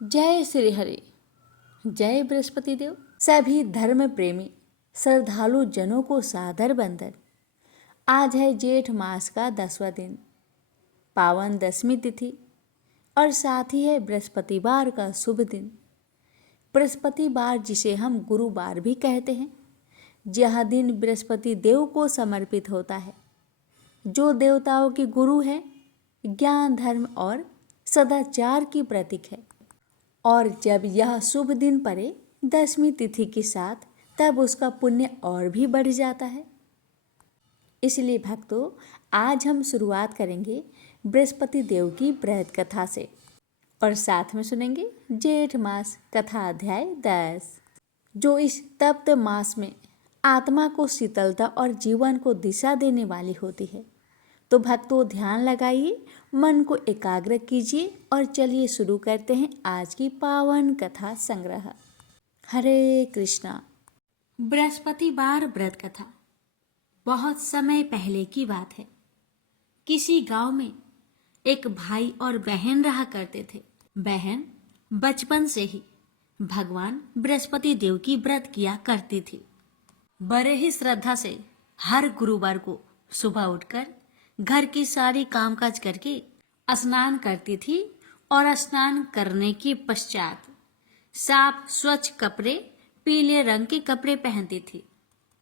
जय श्री हरि। जय बृहस्पति देव। सभी धर्म प्रेमी श्रद्धालु जनों को सादर वंदन। आज है जेठ मास का 10वां दिन, पावन दशमी तिथि और साथ ही है बृहस्पतिवार का शुभ दिन। बृहस्पतिवार जिसे हम गुरुवार भी कहते हैं, यह दिन बृहस्पति देव को समर्पित होता है, जो देवताओं के गुरु है, ज्ञान, धर्म और सदाचार की प्रतीक है। और जब यह शुभ दिन पड़े दशमी तिथि के साथ, तब उसका पुण्य और भी बढ़ जाता है। इसलिए भक्तों, आज हम शुरुआत करेंगे बृहस्पति देव की बृहद कथा से और साथ में सुनेंगे जेठ मास कथा अध्याय 10, जो इस तप्त मास में आत्मा को शीतलता और जीवन को दिशा देने वाली होती है। तो भक्तों, ध्यान लगाइए, मन को एकाग्र कीजिए और चलिए शुरू करते हैं आज की पावन कथा संग्रह। हरे कृष्णा। बृहस्पतिवार व्रत कथा। बहुत समय पहले की बात है। किसी गांव में एक भाई और बहन रहा करते थे। बहन बचपन से ही भगवान बृहस्पति देव की व्रत किया करती थी। बड़े ही श्रद्धा से हर गुरुवार को सुबह उठकर घर की सारी कामकाज करके स्नान करती थी और स्नान करने के पश्चात साफ स्वच्छ कपड़े, पीले रंग के कपड़े पहनती थी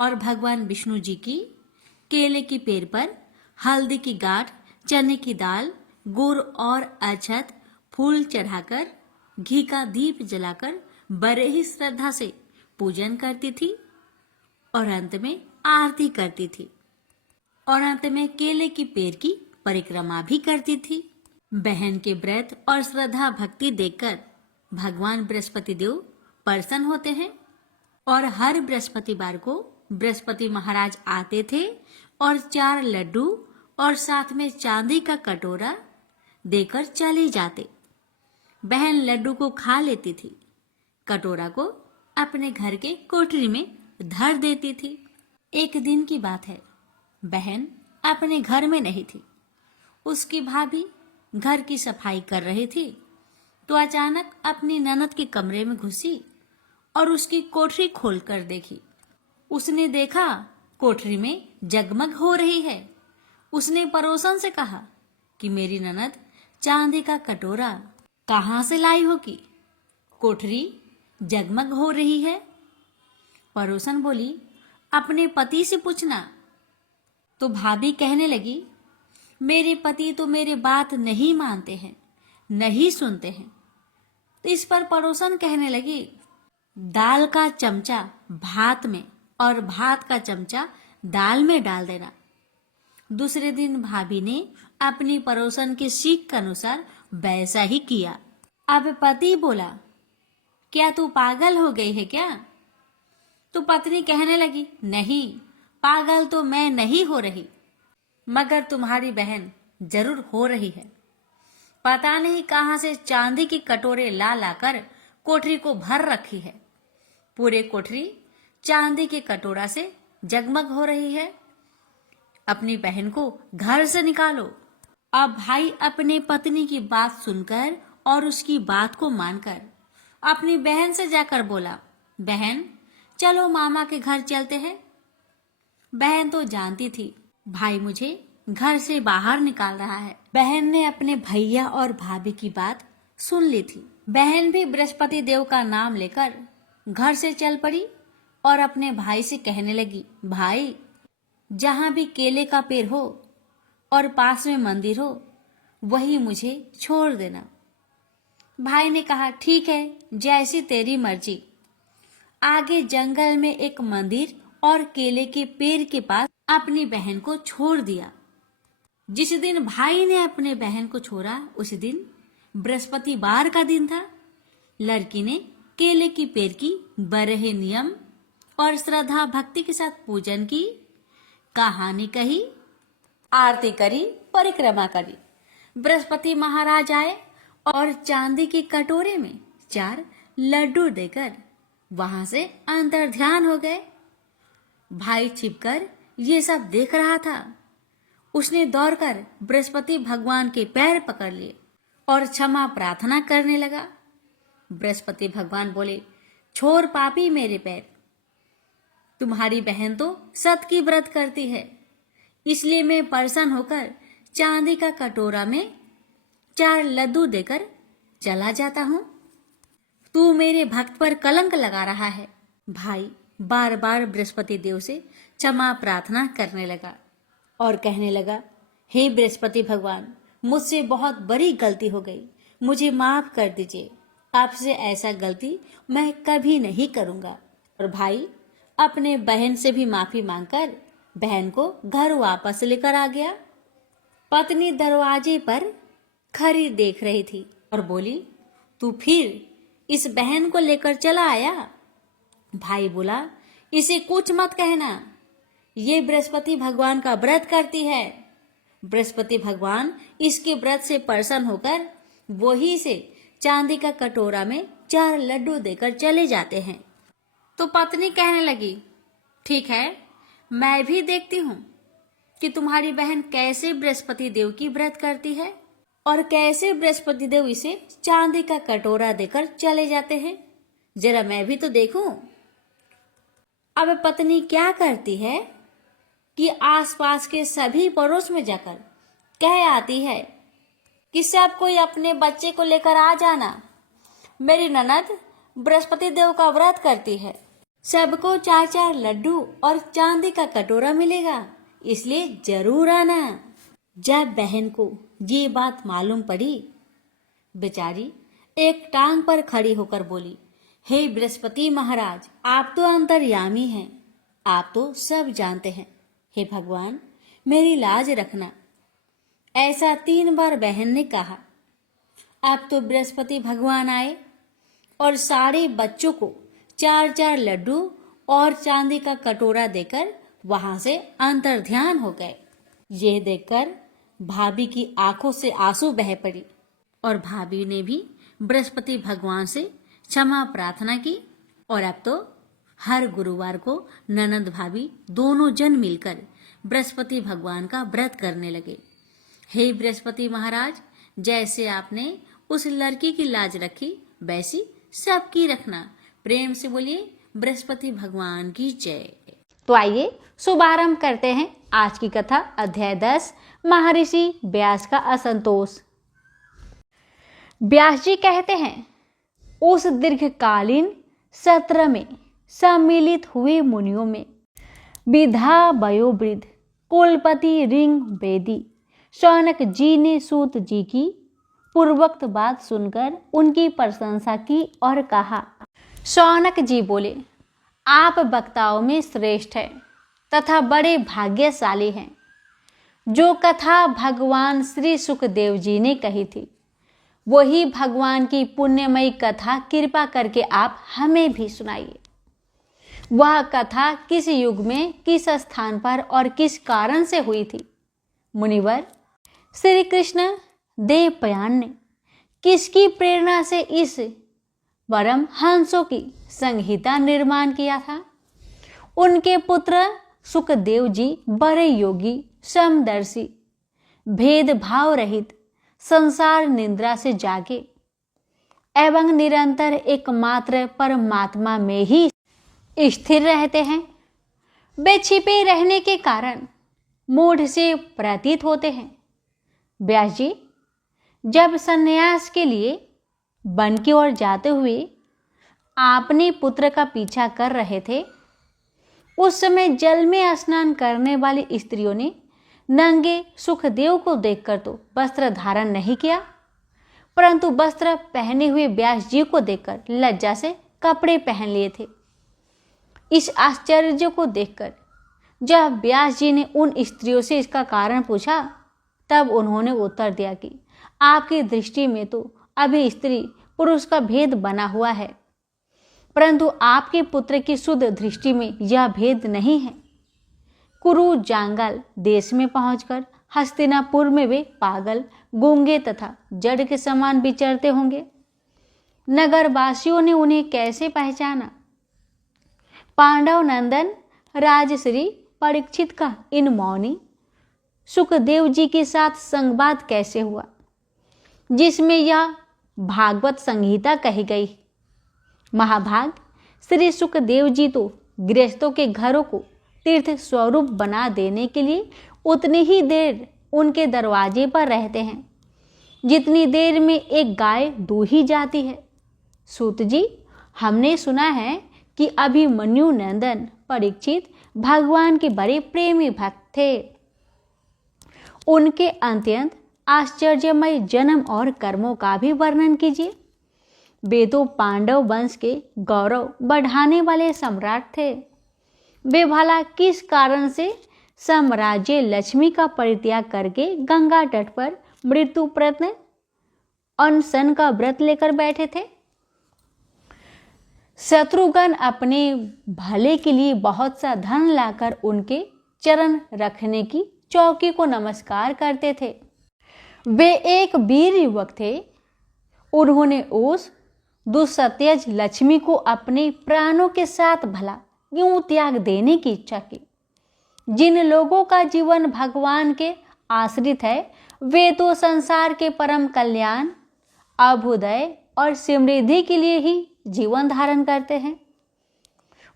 और भगवान विष्णु जी की केले के पेड़ पर हल्दी की गांठ, चने की दाल, गुड़ और अक्षत, फूल चढ़ाकर घी का दीप जलाकर बड़े ही श्रद्धा से पूजन करती थी और अंत में आरती करती थी और अंत में केले की पेड़ की परिक्रमा भी करती थी। बहन के व्रत और श्रद्धा भक्ति देखकर भगवान बृहस्पति देव प्रसन्न होते हैं और हर बृहस्पतिवार को बृहस्पति महाराज आते थे और 4 लड्डू और साथ में चांदी का कटोरा देकर चले जाते। बहन लड्डू को खा लेती थी, कटोरा को अपने घर के कोठरी में धर देती थी। एक दिन की बात है, बहन अपने घर में नहीं थी। उसकी भाभी घर की सफाई कर रही थी तो अचानक अपनी ननद के कमरे में घुसी और उसकी कोठरी खोलकर देखी। उसने देखा कोठरी में जगमग हो रही है। उसने पड़ोसन से कहा कि मेरी ननद, चांदी का कटोरा कहाँ से लाई होगी? कोठरी जगमग हो रही है। पड़ोसन बोली, अपने पति से पूछना। तो भाभी कहने लगी, मेरे पति तो मेरे बात नहीं मानते हैं, नहीं सुनते हैं। तो इस पर पड़ोसन कहने लगी, दाल का चमचा भात में और भात का चमचा दाल में डाल देना। दूसरे दिन भाभी ने अपनी पड़ोसन के सीख के अनुसार वैसा ही किया। अब पति बोला, क्या तू पागल हो गई है क्या? तो पत्नी कहने लगी, नहीं, पागल तो मैं नहीं हो रही, मगर तुम्हारी बहन जरूर हो रही है। पता नहीं कहां से चांदी की कटोरे ला लाकर कोठरी को भर रखी है। पूरे कोठरी चांदी के कटोरा से जगमग हो रही है। अपनी बहन को घर से निकालो। अब भाई अपने पत्नी की बात सुनकर और उसकी बात को मानकर अपनी बहन से जाकर बोला, बहन चलो मामा के घर चलते हैं। बहन तो जानती थी भाई मुझे घर से बाहर निकाल रहा है। बहन ने अपने भैया और भाभी की बात सुन ली थी। बहन भी बृहस्पति देव का नाम लेकर घर से चल पड़ी और अपने भाई से कहने लगी, भाई जहां भी केले का पेड़ हो और पास में मंदिर हो, वही मुझे छोड़ देना। भाई ने कहा, ठीक है, जैसी तेरी मर्जी। आगे जंगल में एक मंदिर और केले के पेड़ के पास अपनी बहन को छोड़ दिया। जिस दिन भाई ने अपने बहन को छोड़ा, उस दिन बृहस्पतिवार का दिन था। लड़की ने केले की पेड़ की बड़े नियम और श्रद्धा भक्ति के साथ पूजन की, कहानी कही, आरती करी, परिक्रमा करी। बृहस्पति महाराज आए और चांदी के कटोरे में 4 लड्डू देकर वहां से अंतर ध्यान हो गए। भाई छिपकर ये सब देख रहा था। उसने दौड़कर बृहस्पति भगवान के पैर पकड़ लिए और क्षमा प्रार्थना करने लगा। बृहस्पति भगवान बोले, छोड़ पापी मेरे पैर, तुम्हारी बहन तो सत की व्रत करती है, इसलिए मैं प्रसन्न होकर चांदी का कटोरा में 4 लड्डू देकर चला जाता हूँ। तू मेरे भक्त पर कलंक लगा रहा है। भाई बार बार बृहस्पति देव से क्षमा प्रार्थना करने लगा और कहने लगा, हे बृहस्पति भगवान, मुझसे बहुत बड़ी गलती हो गई, मुझे माफ कर दीजिए। आपसे ऐसा गलती मैं कभी नहीं करूंगा। और भाई अपने बहन से भी माफी मांगकर बहन को घर वापस लेकर आ गया। पत्नी दरवाजे पर खड़ी देख रही थी और बोली, तू फिर इस बहन को लेकर चला आया? भाई बोला, इसे कुछ मत कहना, ये बृहस्पति भगवान का व्रत करती है। बृहस्पति भगवान इसके व्रत से प्रसन्न होकर वही से चांदी का कटोरा में 4 लड्डू देकर चले जाते हैं। तो पत्नी कहने लगी, ठीक है, मैं भी देखती हूँ कि तुम्हारी बहन कैसे बृहस्पति देव की व्रत करती है और कैसे बृहस्पति देव इसे चांदी का कटोरा देकर चले जाते हैं। जरा मैं भी तो देखूं। अब पत्नी क्या करती है कि आसपास के सभी पड़ोस में जाकर कह आती है कि सब कोई अपने बच्चे को लेकर आ जाना, मेरी ननद बृहस्पति देव का व्रत करती है, सबको 4-4 लड्डू और चांदी का कटोरा मिलेगा, इसलिए जरूर आना। जब बहन को ये बात मालूम पड़ी, बेचारी एक टांग पर खड़ी होकर बोली, हे बृहस्पति महाराज, आप तो अंतर्यामी हैं, आप तो सब जानते हैं, हे भगवान मेरी लाज रखना। ऐसा 3 बार बहन ने कहा। अब तो बृहस्पति भगवान आए और सारे बच्चों को 4-4 लड्डू और चांदी का कटोरा देकर वहां से अंतर्ध्यान हो गए। यह देखकर भाभी की आंखों से आंसू बह पड़ी और भाभी ने भी बृहस्पति भगवान से क्षमा प्रार्थना की। और अब तो हर गुरुवार को ननद भाभी दोनों जन मिलकर बृहस्पति भगवान का व्रत करने लगे। हे बृहस्पति महाराज, जैसे आपने उस लड़की की लाज रखी, वैसी सबकी रखना। प्रेम से बोलिए बृहस्पति भगवान की जय। तो आइए शुभारंभ करते हैं आज की कथा। अध्याय 10, महर्षि व्यास का असंतोष। व्यास जी कहते हैं, उस दीर्घकालीन सत्र में सम्मिलित हुए मुनियों में विधा वयोवृद्ध कुलपति ऋंग वेदी शौनक जी ने सूत जी की पूर्वोक्त बात सुनकर उनकी प्रशंसा की और कहा। शौनक जी बोले, आप वक्ताओं में श्रेष्ठ है तथा बड़े भाग्यशाली हैं। जो कथा भगवान श्री सुखदेव जी ने कही थी, वही भगवान की पुण्यमयी कथा कृपा करके आप हमें भी सुनाइए। वह कथा किस युग में, किस स्थान पर और किस कारण से हुई थी? मुनिवर, श्री कृष्ण देवयान ने किसकी प्रेरणा से इस परम हंसों की संहिता निर्माण किया था? उनके पुत्र सुखदेव जी बड़े योगी, समदर्शी, भेदभाव रहित, संसार निंद्रा से जागे एवं निरंतर एकमात्र परमात्मा में ही स्थिर रहते हैं। वे छिपे रहने के कारण मूढ़ से प्रतीत होते हैं। व्यास जी जब संन्यास के लिए वन की ओर जाते हुए आपने पुत्र का पीछा कर रहे थे, उस समय जल में स्नान करने वाली स्त्रियों ने नंगे सुखदेव को देखकर तो वस्त्र धारण नहीं किया, परंतु वस्त्र पहने हुए व्यास जी को देखकर लज्जा से कपड़े पहन लिए थे। इस आश्चर्य को देखकर जब व्यास जी ने उन स्त्रियों से इसका कारण पूछा, तब उन्होंने उत्तर दिया कि आपकी दृष्टि में तो अभी स्त्री पुरुष का भेद बना हुआ है, परंतु आपके पुत्र की शुद्ध दृष्टि में यह भेद नहीं है। कुरु जांगल देश में पहुंचकर हस्तिनापुर में वे पागल, गूंगे तथा जड़ के समान विचरते होंगे। नगरवासियों ने उन्हें कैसे पहचाना? पांडव नंदन राजश्री परीक्षित का इन मौनी सुखदेव जी के साथ संवाद कैसे हुआ, जिसमें यह भागवत संहिता कही गई? महाभाग श्री सुखदेव जी तो गृहस्थों के घरों को तीर्थ स्वरूप बना देने के लिए उतनी ही देर उनके दरवाजे पर रहते हैं जितनी देर में एक गाय दूही जाती है। सूत जी, हमने सुना है कि अभिमन्यु नंदन परीक्षित भगवान के बड़े प्रेमी भक्त थे। उनके अत्यंत आश्चर्यमय जन्म और कर्मों का भी वर्णन कीजिए। वे तो पांडव वंश के गौरव बढ़ाने वाले सम्राट थे। वे भला किस कारण से साम्राज्य लक्ष्मी का परित्याग करके गंगा तट पर मृत्यु प्रयत्न अनशन का व्रत लेकर बैठे थे? शत्रुघ्न अपने भले के लिए बहुत सा धन लाकर उनके चरण रखने की चौकी को नमस्कार करते थे। वे एक वीर युवक थे। उन्होंने उस दुस्सत्यज लक्ष्मी को अपने प्राणों के साथ भला क्यों त्याग देने की इच्छा की? जिन लोगों का जीवन भगवान के आश्रित है वे तो संसार के परम कल्याण, अभ्युदय और समृद्धि के लिए ही जीवन धारण करते हैं।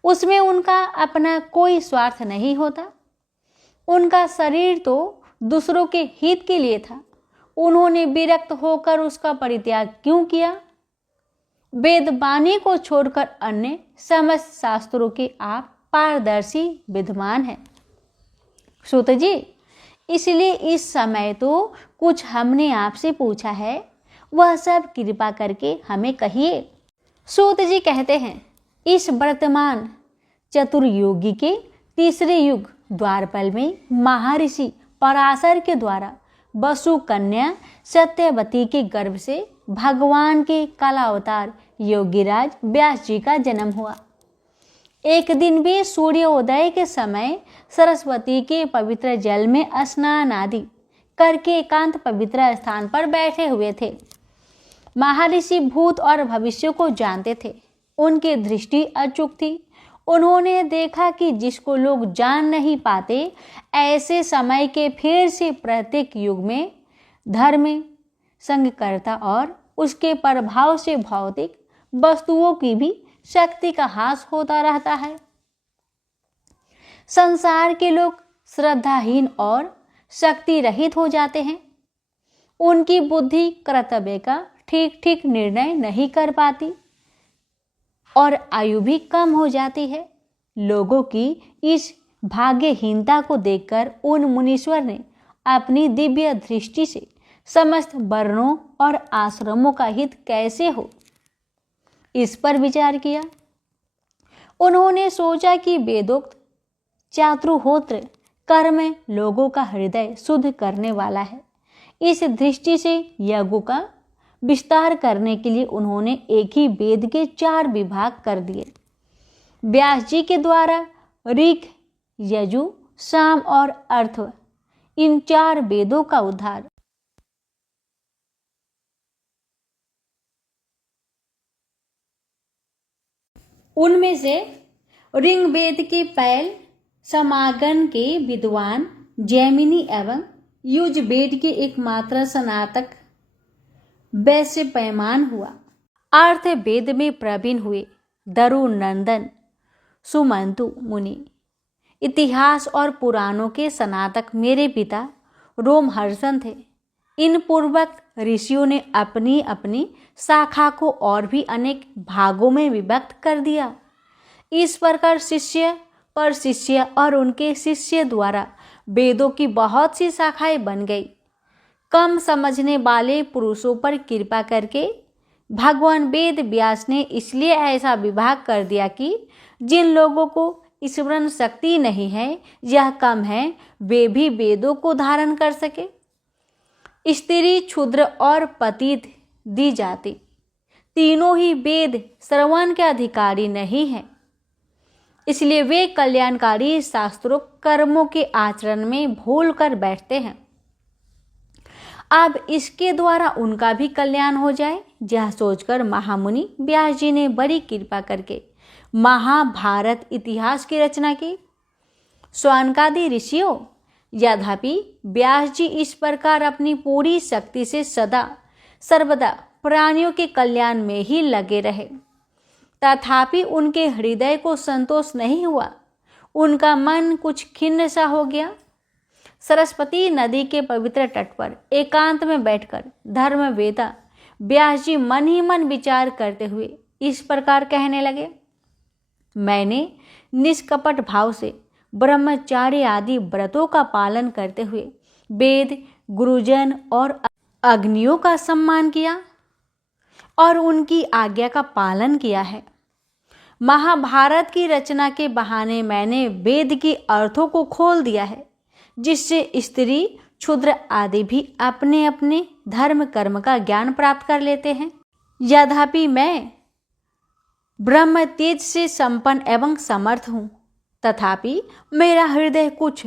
उसमें उनका अपना कोई स्वार्थ नहीं होता। उनका शरीर तो दूसरों के हित के लिए था। उन्होंने विरक्त होकर उसका परित्याग क्यों किया? वेद वाणी को छोड़कर अन्य समस्त शास्त्रों के आप पारदर्शी विद्वान हैं। सूत जी, इसलिए इस समय तो कुछ हमने आपसे पूछा है, वह सब कृपा करके हमें कहिए। सूत जी कहते हैं, इस वर्तमान चतुर्युगी के तीसरे युग द्वारपाल में महर्षि पराशर के द्वारा वसु कन्या सत्यवती के गर्भ से भगवान के कालावतार योगीराज व्यास जी का जन्म हुआ। एक दिन वे सूर्योदय के समय सरस्वती के पवित्र जल में स्नान आदि करके एकांत पवित्र स्थान पर बैठे हुए थे। महर्षि भूत और भविष्य को जानते थे। उनकी दृष्टि अचूक थी। उन्होंने देखा कि जिसको लोग जान नहीं पाते, ऐसे समय के फिर से प्रत्येक युग में धर्म संगकर्ता और उसके प्रभाव से भौतिक वस्तुओं की भी शक्ति का ह्रास होता रहता है। संसार के लोग श्रद्धाहीन और शक्ति रहित हो जाते हैं। उनकी बुद्धि कर्तव्य का ठीक ठीक निर्णय नहीं कर पाती और आयु भी कम हो जाती है। लोगों की इस भाग्यहीनता को देखकर उन मुनीश्वर ने अपनी दिव्य दृष्टि से समस्त वर्णों और आश्रमों का हित कैसे हो, इस पर विचार किया। उन्होंने सोचा कि वेदोक्त चातुर्होत्र कर्म लोगों का हृदय शुद्ध करने वाला है। इस दृष्टि से यज्ञों का विस्तार करने के लिए उन्होंने एक ही वेद के 4 विभाग कर दिए। व्यास जी के द्वारा ऋग, यजु, साम और अर्थव, इन 4 वेदों का उद्धार। उनमें से ऋग्वेद के पैल समागम के विद्वान जैमिनी एवं युजवेद के एकमात्र स्नातक वैश्य पैमान हुआ। अर्थ वेद में प्रवीण हुए दरु नंदन सुमंतु मुनि, इतिहास और पुराणों के स्नातक मेरे पिता रोमहर्षण थे। इन पूर्वक ऋषियों ने अपनी अपनी शाखा को और भी अनेक भागों में विभक्त कर दिया। इस प्रकार शिष्य पर शिष्य और उनके शिष्य द्वारा वेदों की बहुत सी शाखाएं बन गई। कम समझने वाले पुरुषों पर कृपा करके भगवान वेद व्यास ने इसलिए ऐसा विभाग कर दिया कि जिन लोगों को स्मरण शक्ति नहीं है या कम है, वे भी वेदों को धारण कर सके। स्त्री, क्षुद्र और पतित दी जाति तीनों ही वेद श्रवण के अधिकारी नहीं हैं। इसलिए वे कल्याणकारी शास्त्रों कर्मों के आचरण में भूल कर बैठते हैं। अब इसके द्वारा उनका भी कल्याण हो जाए, यह सोचकर महामुनि व्यास जी ने बड़ी कृपा करके महाभारत इतिहास की रचना की। स्वानकादि ऋषियों, यद्यपि व्यास जी इस प्रकार अपनी पूरी शक्ति से सदा सर्वदा प्राणियों के कल्याण में ही लगे रहे, तथापि उनके हृदय को संतोष नहीं हुआ। उनका मन कुछ खिन्न सा हो गया। सरस्वती नदी के पवित्र तट पर एकांत में बैठकर धर्मवेता व्यास जी मन ही मन विचार करते हुए इस प्रकार कहने लगे। मैंने निष्कपट भाव से ब्रह्मचार्य आदि व्रतों का पालन करते हुए वेद, गुरुजन और अग्नियों का सम्मान किया और उनकी आज्ञा का पालन किया है। महाभारत की रचना के बहाने मैंने वेद के अर्थों को खोल दिया है, जिससे स्त्री, क्षुद्र आदि भी अपने अपने धर्म कर्म का ज्ञान प्राप्त कर लेते हैं। यद्यपि मैं ब्रह्म तेज से संपन्न एवं समर्थ हूँ, तथापि मेरा हृदय कुछ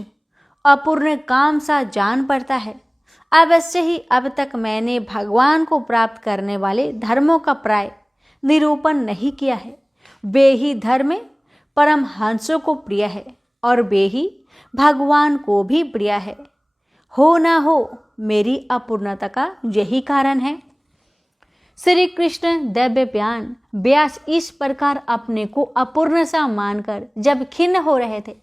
अपूर्ण काम सा जान पड़ता है। अवश्य ही अब तक मैंने भगवान को प्राप्त करने वाले धर्मों का प्राय निरूपण नहीं किया है। वे ही धर्म परमहंसों को प्रिय है और वे ही भगवान को भी प्रिय है। हो ना हो, मेरी अपूर्णता का यही कारण है। श्री कृष्ण दैव्यप्यान व्यास इस प्रकार अपने को अपूर्ण सा मानकर जब खिन्न हो रहे थे,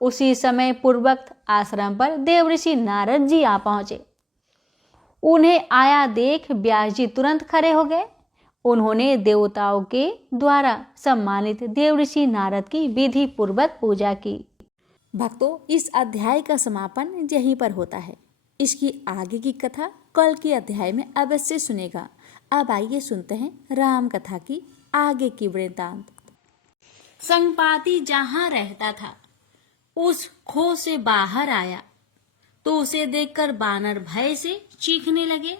उसी समय पूर्वोक्त आश्रम पर देवऋषि नारद जी आ पहुंचे। उन्हें आया देख व्यास जी तुरंत खड़े हो गए। उन्होंने देवताओं के द्वारा सम्मानित देवऋषि नारद की विधि पूर्वक पूजा की। भक्तों, इस अध्याय का समापन यहीं पर होता है। इसकी आगे की कथा कल के अध्याय में अवश्य सुनेगा। अब आइए सुनते हैं राम कथा की आगे की वृत्तांत। संपाति जहाँ रहता था उस खो से बाहर आया तो उसे देखकर बानर भय से चीखने लगे,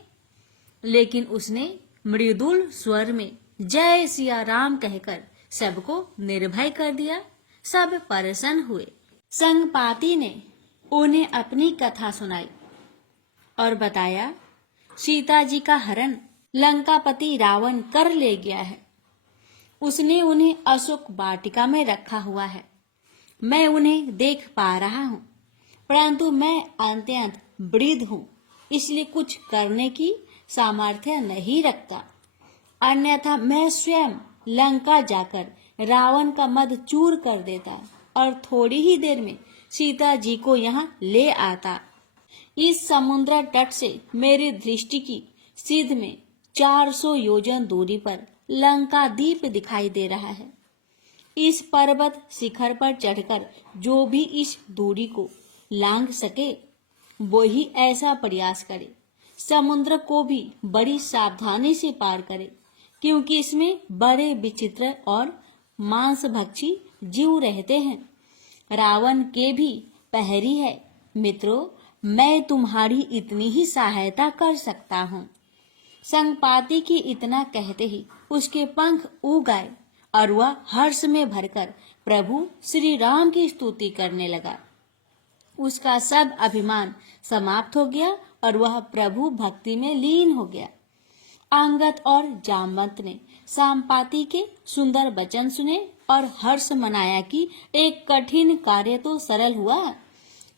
लेकिन उसने मृदुल स्वर में जय सिया राम कहकर सबको निर्भय कर दिया। सब प्रसन्न हुए। संपाति ने उन्हें अपनी कथा सुनाई और बताया, सीता जी का हरण लंकापति रावण कर ले गया है। उसने उन्हें अशोक वाटिका में रखा हुआ है। मैं उन्हें देख पा रहा हूँ, परंतु मैं अत्यंत वृद्ध हूँ, इसलिए कुछ करने की सामर्थ्य नहीं रखता। अन्यथा मैं स्वयं लंका जाकर रावण का मद चूर कर देता और थोड़ी ही देर में सीता जी को यहाँ ले आता। इस समुद्र तट से मेरी दृष्टि की सीध में 400 योजन दूरी पर लंका द्वीप दिखाई दे रहा है। इस पर्वत शिखर पर चढ़कर जो भी इस दूरी को लांघ सके वो ही ऐसा प्रयास करे। समुद्र को भी बड़ी सावधानी से पार करे, क्योंकि इसमें बड़े विचित्र और मांसभक्षी जीव रहते हैं। रावण के भी पहरी है। मित्रों, मैं तुम्हारी इतनी ही सहायता कर सकता हूँ। संपाति की इतना कहते ही उसके पंख उग आए और वह हर्ष में भरकर प्रभु श्री राम की स्तुति करने लगा। उसका सब अभिमान समाप्त हो गया और वह प्रभु भक्ति में लीन हो गया। अंगद और जामवंत ने संपाति के सुंदर वचन सुने और हर्ष मनाया कि एक कठिन कार्य तो सरल हुआ।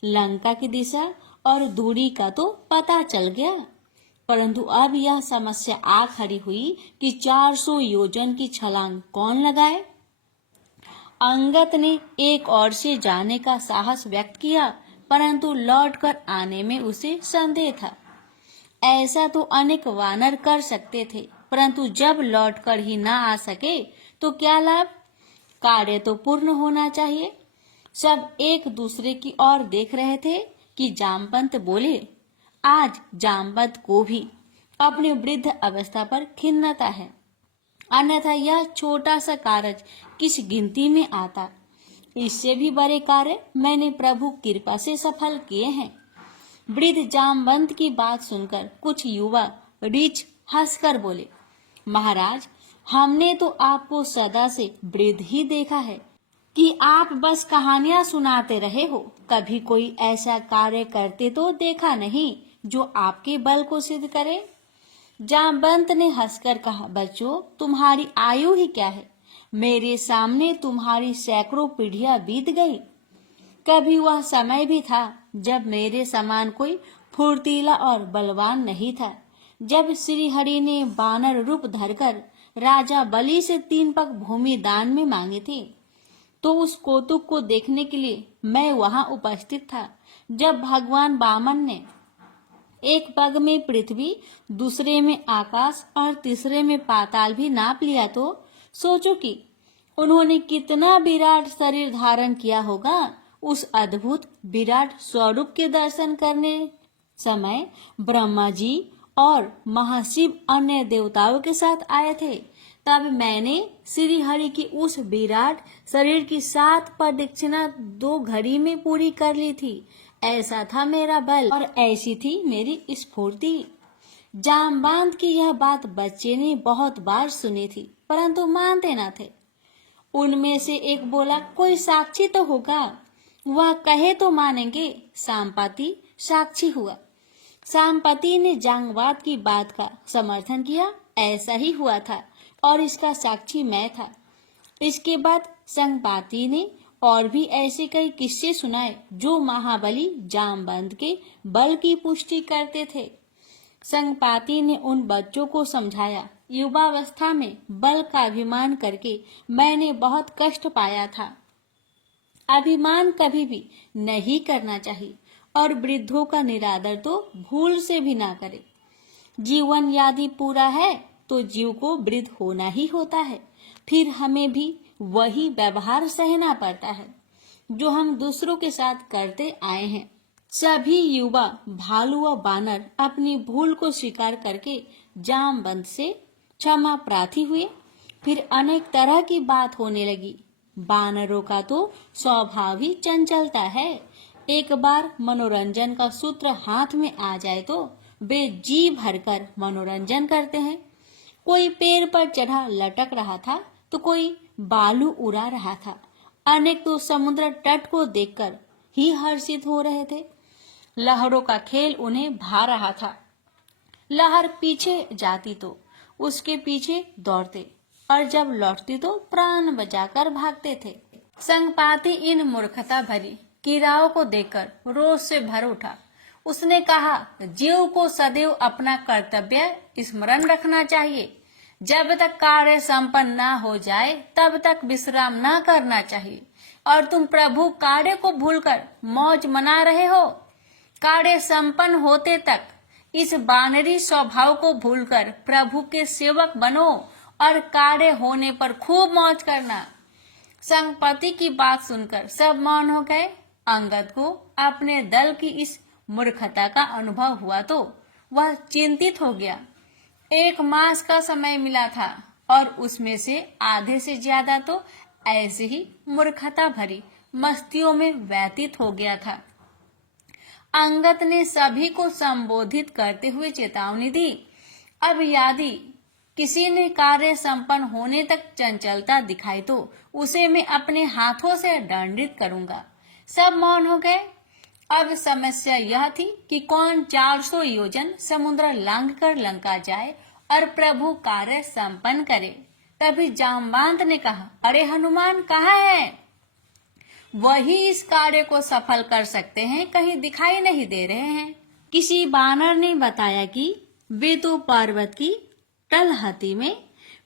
लंका की दिशा और दूरी का तो पता चल गया, परंतु अब यह समस्या आ खड़ी हुई कि 400 योजन की छलांग कौन लगाए। अंगद ने एक ओर से जाने का साहस व्यक्त किया, परंतु लौटकर आने में उसे संदेह था। ऐसा तो अनेक वानर कर सकते थे, परंतु जब लौटकर ही ना आ सके तो क्या लाभ। कार्य तो पूर्ण होना चाहिए। सब एक दूसरे की ओर देख रहे थे कि जामवंत बोले, आज जामवंत को भी अपनी वृद्ध अवस्था पर खिन्नता है, अन्यथा यह छोटा सा कार्य किस गिनती में आता। इससे भी बड़े कार्य मैंने प्रभु कृपा से सफल किए हैं। वृद्ध जामवंत की बात सुनकर कुछ युवा रीछ हंसकर बोले, महाराज, हमने तो आपको सदा से वृद्ध ही देखा है कि आप बस कहानियां सुनाते रहे हो, कभी कोई ऐसा कार्य करते तो देखा नहीं जो आपके बल को सिद्ध करे। जामवंत ने हंसकर कहा, बच्चों, तुम्हारी आयु ही क्या है, मेरे सामने तुम्हारी सैकड़ों पीढ़ियां बीत गई। कभी वह समय भी था जब मेरे समान कोई फुर्तीला और बलवान नहीं था। जब श्री हरि ने वानर रूप धरकर राजा बलि से 3 पग भूमि दान में मांगे थे, तो उस कौतुक को देखने के लिए मैं वहां उपस्थित था। जब भगवान वामन ने एक पग में पृथ्वी, दूसरे में आकाश और तीसरे में पाताल भी नाप लिया, तो सोचो कि उन्होंने कितना विराट शरीर धारण किया होगा। उस अद्भुत विराट स्वरूप के दर्शन करने समय ब्रह्मा जी और महाशिव अन्य देवताओं के साथ आए थे। तब मैंने श्री हरि की उस विराट शरीर की 7 प्रदक्षिणा 2 घड़ी में पूरी कर ली थी। ऐसा था मेरा बल और ऐसी थी मेरी स्फूर्ति। जामवंत की यह बात बच्चे ने बहुत बार सुनी थी, परंतु मानते न थे। उनमें से एक बोला, कोई साक्षी तो होगा, वह कहे तो मानेंगे। संपाति साक्षी हुआ। संपाति ने जामवंत की बात का समर्थन किया। ऐसा ही हुआ था और इसका साक्षी मैं था। इसके बाद संपाति ने और भी ऐसे कई किस्से सुनाए जो महाबली जामवंत के बल की पुष्टि करते थे। संपाति ने उन बच्चों को समझाया, युवावस्था में बल का अभिमान करके मैंने बहुत कष्ट पाया था। अभिमान कभी भी नहीं करना चाहिए और वृद्धों का निरादर तो भूल से भी ना करे। जीवन यदि पूरा है तो जीव को वृद्ध होना ही होता है। फिर हमें भी वही व्यवहार सहना पड़ता है जो हम दूसरों के साथ करते आए हैं। सभी युवा भालू व बानर अपनी भूल को स्वीकार करके जामवंत से क्षमा प्रार्थी हुए। फिर अनेक तरह की बात होने लगी। बानरों का तो स्वभाव ही चंचलता है। एक बार मनोरंजन का सूत्र हाथ में आ जाए तो वे जी भरकर मनोरंजन करते हैं। कोई पेड़ पर चढ़ा लटक रहा था तो कोई बालू उड़ा रहा था। अनेक तो समुद्र तट को देखकर ही हर्षित हो रहे थे। लहरों का खेल उन्हें भा रहा था। लहर पीछे जाती तो उसके पीछे दौड़ते और जब लौटती तो प्राण बचाकर भागते थे। संपाति इन मूर्खता भरी कीड़ाओं को देखकर रोष से भर उठा। उसने कहा, जीव को सदैव अपना कर्तव्य स्मरण रखना चाहिए। जब तक कार्य संपन्न न हो जाए तब तक विश्राम न करना चाहिए। और तुम प्रभु कार्य को भूलकर मौज मना रहे हो। कार्य संपन्न होते तक इस बानरी स्वभाव को भूलकर प्रभु के सेवक बनो और कार्य होने पर खूब मौज करना। संपाति की बात सुनकर सब मौन हो गए। अंगद को अपने दल की इस मूर्खता का अनुभव हुआ तो वह चिंतित हो गया। 1 मास का समय मिला था और उसमें से आधे से ज्यादा तो ऐसे ही मूर्खता भरी मस्तियों में व्यतीत हो गया था। अंगद ने सभी को संबोधित करते हुए चेतावनी दी, अब यदि किसी ने कार्य संपन्न होने तक चंचलता दिखाई तो उसे मैं अपने हाथों से दंडित करूंगा। सब मौन हो गए। अब समस्या यह थी कि कौन 400 योजन समुद्र लांघकर लंका जाए और प्रभु कार्य संपन्न करे। तभी जामवंत ने कहा, अरे हनुमान कहाँ है? वही इस कार्य को सफल कर सकते हैं, कहीं दिखाई नहीं दे रहे हैं। किसी बानर ने बताया कि वे तो पर्वत की तलहटी में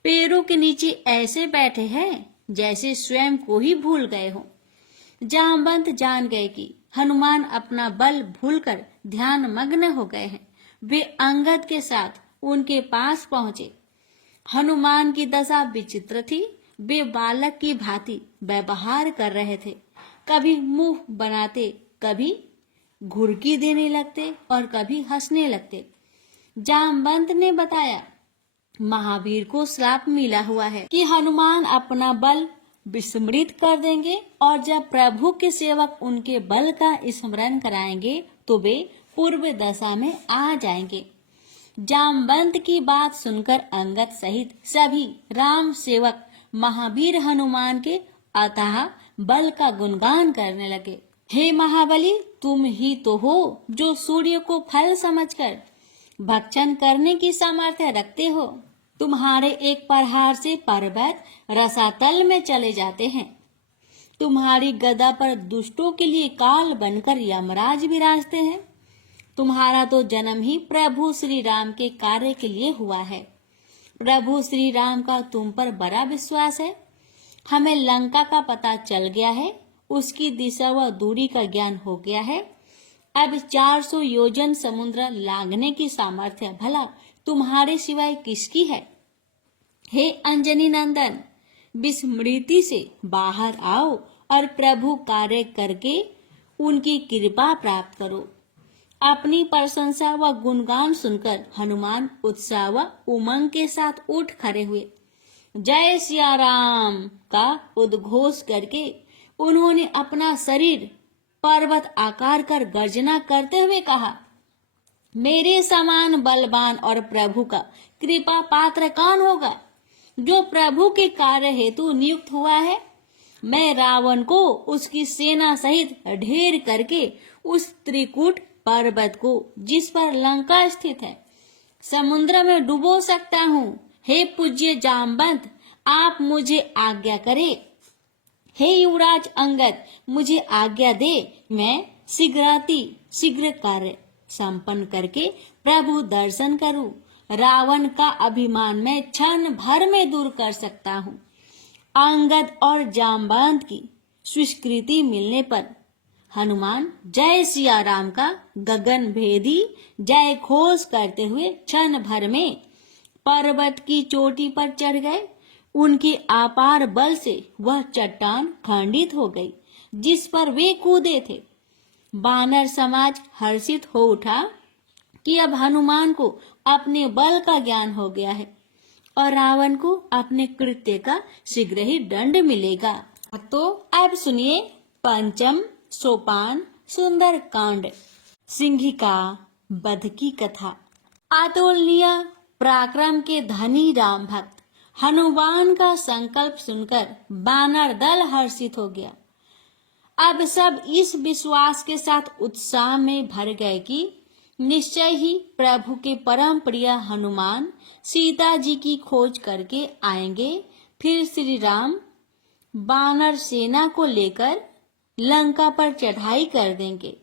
पेड़ों के नीचे ऐसे बैठे हैं जैसे स्वयं को ही भूल गए हो। जामवंत जान गए कि हनुमान अपना बल भूलकर ध्यान मग्न हो गए हैं। वे अंगद के साथ उनके पास पहुंचे। हनुमान की दशा विचित्र थी। वे बालक की भांति व्यवहार कर रहे थे। कभी मुंह बनाते, कभी घुरकी देने लगते और कभी हंसने लगते। जामवंत ने बताया, महावीर को श्राप मिला हुआ है कि हनुमान अपना बल विस्मृत कर देंगे और जब प्रभु के सेवक उनके बल का स्मरण कराएंगे तो वे पूर्व दशा में आ जाएंगे। जामवंत की बात सुनकर अंगद सहित सभी राम सेवक महावीर हनुमान के अथाह बल का गुणगान करने लगे। हे महाबली, तुम ही तो हो जो सूर्य को फल समझकर भक्षण करने की सामर्थ्य रखते हो। तुम्हारे एक प्रहार से पर्वत रसातल में चले जाते हैं। तुम्हारी गदा पर दुष्टों के लिए काल बनकर यमराज विराजते हैं। तुम्हारा तो जन्म ही प्रभु श्री राम के कार्य के लिए हुआ है। प्रभु श्री राम का तुम पर बड़ा विश्वास है। हमें लंका का पता चल गया है, उसकी दिशा व दूरी का ज्ञान हो गया है। अब 400 योजन समुद्र लांघने की सामर्थ्य भला तुम्हारे सिवाय किसकी है? हे अंजनी नंदन, विस्मृति से बाहर आओ और प्रभु कार्य करके उनकी कृपा प्राप्त करो। अपनी प्रशंसा व गुणगान सुनकर हनुमान उत्साह व उमंग के साथ उठ खड़े हुए। जय सिया राम का उद्घोष करके उन्होंने अपना शरीर पर्वत आकार कर गर्जना करते हुए कहा, मेरे समान बलवान और प्रभु का कृपा पात्र कौन होगा, जो प्रभु के कार्य हेतु नियुक्त हुआ है। मैं रावण को उसकी सेना सहित ढेर करके उस त्रिकूट पर्वत को, जिस पर लंका स्थित है, समुद्र में डुबो सकता हूँ। हे पूज्य जामवंत, आप मुझे आज्ञा करें। हे युवराज अंगद, मुझे आज्ञा दे, मैं शीघ्र कार्य संपन्न करके प्रभु दर्शन करूं। रावण का अभिमान मैं क्षण भर में दूर कर सकता हूँ। अंगद और जामवंत की स्वीकृति मिलने पर हनुमान जय सिया राम का गगन भेदी जय घोष करते हुए क्षण भर में पर्वत की चोटी पर चढ़ गए। उनके अपार बल से वह चट्टान खंडित हो गई जिस पर वे कूदे थे। वानर समाज हर्षित हो उठा कि अब हनुमान को अपने बल का ज्ञान हो गया है और रावण को अपने कृत्य का शीघ्र ही दंड मिलेगा। तो अब सुनिए पंचम सोपान सुंदर कांड, सिंहिका वध की कथा। अतुलनीय पराक्रम के धनी राम भक्त हनुमान का संकल्प सुनकर वानर दल हर्षित हो गया। अब सब इस विश्वास के साथ उत्साह में भर गए कि निश्चय ही प्रभु के परम प्रिय हनुमान सीता जी की खोज करके आएंगे। फिर श्री राम वानर सेना को लेकर लंका पर चढ़ाई कर देंगे।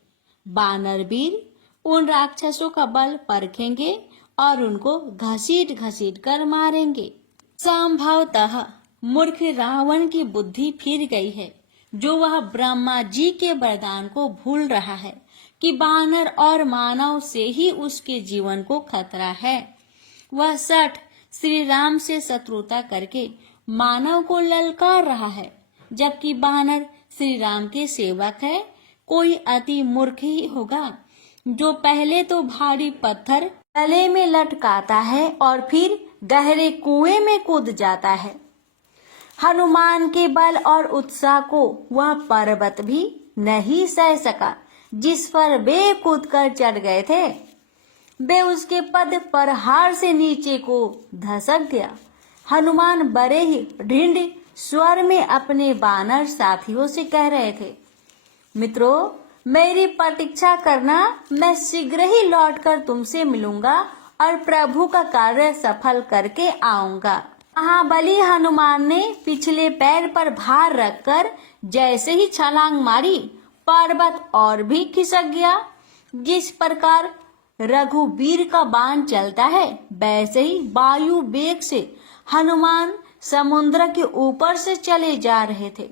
वानर वीर उन राक्षसों का बल परखेंगे और उनको घसीट घसीट कर मारेंगे। संभवतः मूर्ख रावण की बुद्धि फिर गई है, जो वह ब्रह्मा जी के वरदान को भूल रहा है कि वानर और मानव से ही उसके जीवन को खतरा है। वह सठ श्री राम से शत्रुता करके मानव को ललकार रहा है, जबकि वानर श्री राम के सेवक है। कोई अति मूर्ख ही होगा जो पहले तो भारी पत्थर गले में लटकाता है और फिर गहरे कुएं में कूद जाता है। हनुमान के बल और उत्साह को वह पर्वत भी नहीं सह सका जिस पर वे कूदकर चढ़ गए थे। वे उसके पद पर हार से नीचे को धसक गया। हनुमान बड़े ही ढीठ स्वर में अपने वानर साथियों से कह रहे थे, मित्रों, मेरी प्रतीक्षा करना, मैं शीघ्र ही लौटकर तुमसे मिलूंगा और प्रभु का कार्य सफल करके आऊंगा। महाबली हनुमान ने पिछले पैर पर भार रखकर जैसे ही छलांग मारी, पर्वत और भी खिसक गया। जिस प्रकार रघुवीर का बाण चलता है, वैसे ही वायु वेग से हनुमान समुद्र के ऊपर से चले जा रहे थे।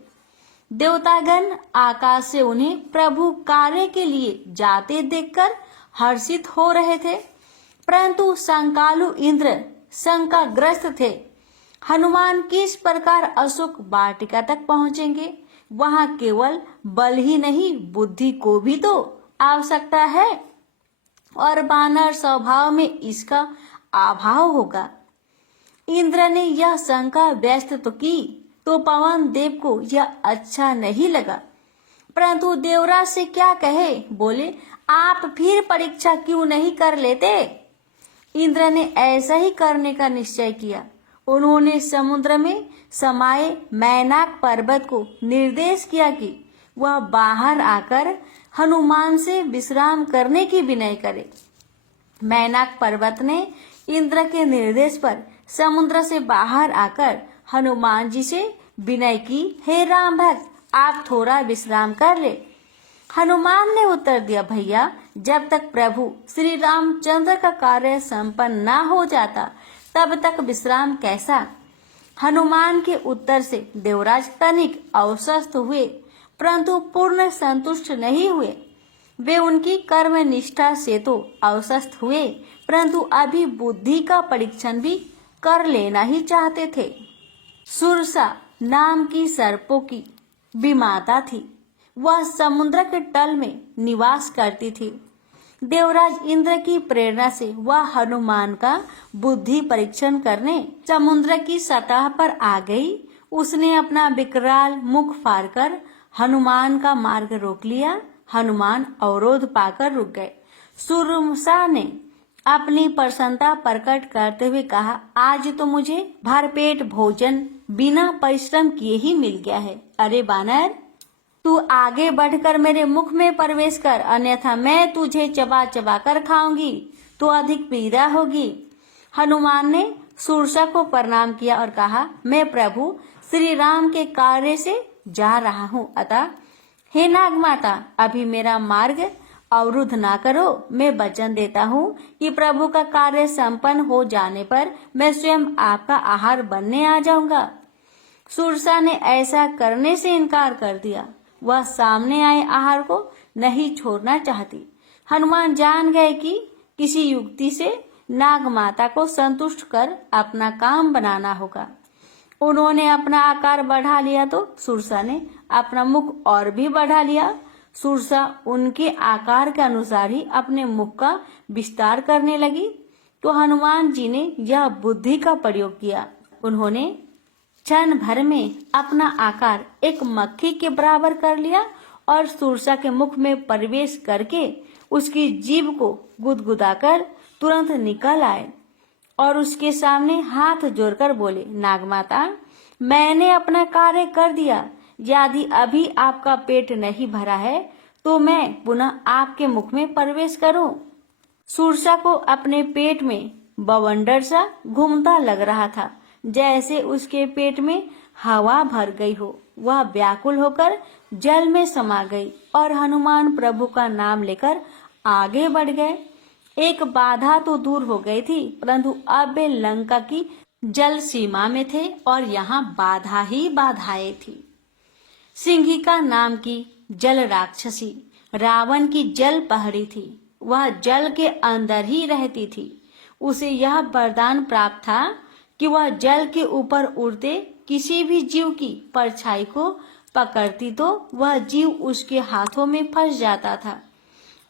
देवतागण आकाश से उन्हें प्रभु कार्य के लिए जाते देखकर हर्षित हो रहे थे, परंतु शंकालु इंद्र शंकाग्रस्त थे। हनुमान किस प्रकार अशोक वाटिका तक पहुंचेंगे? वहां केवल बल ही नहीं, बुद्धि को भी तो आवश्यकता है और वानर स्वभाव में इसका अभाव होगा। इंद्र ने यह शंका व्यक्त तो की, तो पवन देव को यह अच्छा नहीं लगा, परंतु देवराज से क्या कहे। बोले, आप फिर परीक्षा क्यों नहीं कर लेते? इंद्र ने ऐसा ही करने का निश्चय किया। उन्होंने समुद्र में समाये मैनाक पर्वत को निर्देश किया कि वह बाहर आकर हनुमान से विश्राम करने की विनय करे। मैनाक पर्वत ने इंद्र के निर्देश पर समुद्र से बाहर आकर हनुमान जी से विनय की, हे राम भक्त, आप थोड़ा विश्राम कर ले। हनुमान ने उत्तर दिया, भैया, जब तक प्रभु श्री रामचंद्र का कार्य संपन्न न हो जाता, तब तक विश्राम कैसा। हनुमान के उत्तर से देवराज तनिक अस्वस्थ हुए, परंतु पूर्ण संतुष्ट नहीं हुए। वे उनकी कर्म निष्ठा से तो अस्वस्थ हुए, परंतु अभी बुद्धि का परीक्षण भी कर लेना ही चाहते थे। सुरसा नाम की सर्पों की विमाता थी। वह समुद्र के तल में निवास करती थी। देवराज इंद्र की प्रेरणा से वह हनुमान का बुद्धि परीक्षण करने समुद्र की सतह पर आ गई। उसने अपना विकराल मुख फाड़कर हनुमान का मार्ग रोक लिया। हनुमान अवरोध पाकर रुक गए। सुरसा ने अपनी प्रसन्नता प्रकट करते हुए कहा, आज तो मुझे भरपेट भोजन बिना परिश्रम किए ही मिल गया है। अरे बानर, तू आगे बढ़कर मेरे मुख में प्रवेश कर, अन्यथा मैं तुझे चबा चबा कर खाऊंगी तो अधिक पीड़ा होगी। हनुमान ने सुरसा को प्रणाम किया और कहा, मैं प्रभु श्री राम के कार्य से जा रहा हूँ, अतः हे नाग माता, अभी मेरा मार्ग अवरुद्ध ना करो। मैं वचन देता हूँ कि प्रभु का कार्य संपन्न हो जाने पर मैं स्वयं आपका आहार बनने आ जाऊंगा। सुरसा ने ऐसा करने से इनकार कर दिया। वह सामने आए आहार को नहीं छोड़ना चाहती। हनुमान जान गए कि किसी युक्ति से नाग माता को संतुष्ट कर अपना काम बनाना होगा। उन्होंने अपना आकार बढ़ा लिया तो सुरसा ने अपना मुख और भी बढ़ा लिया। सुरसा उनके आकार के अनुसार ही अपने मुख का विस्तार करने लगी, तो हनुमान जी ने यह बुद्धि का प्रयोग किया। उन्होंने क्षण भर में अपना आकार एक मक्खी के बराबर कर लिया और सुरसा के मुख में प्रवेश करके उसकी जीभ को गुदगुदाकर तुरंत निकल आए और उसके सामने हाथ जोड़कर बोले, नागमाता, मैंने अपना कार्य कर दिया। यदि अभी आपका पेट नहीं भरा है तो मैं पुनः आपके मुख में प्रवेश करूं। सुरसा को अपने पेट में बवंडर सा घूमता लग रहा था, जैसे उसके पेट में हवा भर गई हो। वह व्याकुल होकर जल में समा गई और हनुमान प्रभु का नाम लेकर आगे बढ़ गए। एक बाधा तो दूर हो गई थी, परंतु अब वे लंका की जल सीमा में थे और यहाँ बाधा ही बाधाएं थी। सिंहिका नाम की जल राक्षसी रावण की जल पहरी थी। वह जल के अंदर ही रहती थी। उसे यह वरदान प्राप्त था कि वह जल के ऊपर उड़ते किसी भी जीव की परछाई को पकड़ती तो वह जीव उसके हाथों में फंस जाता था।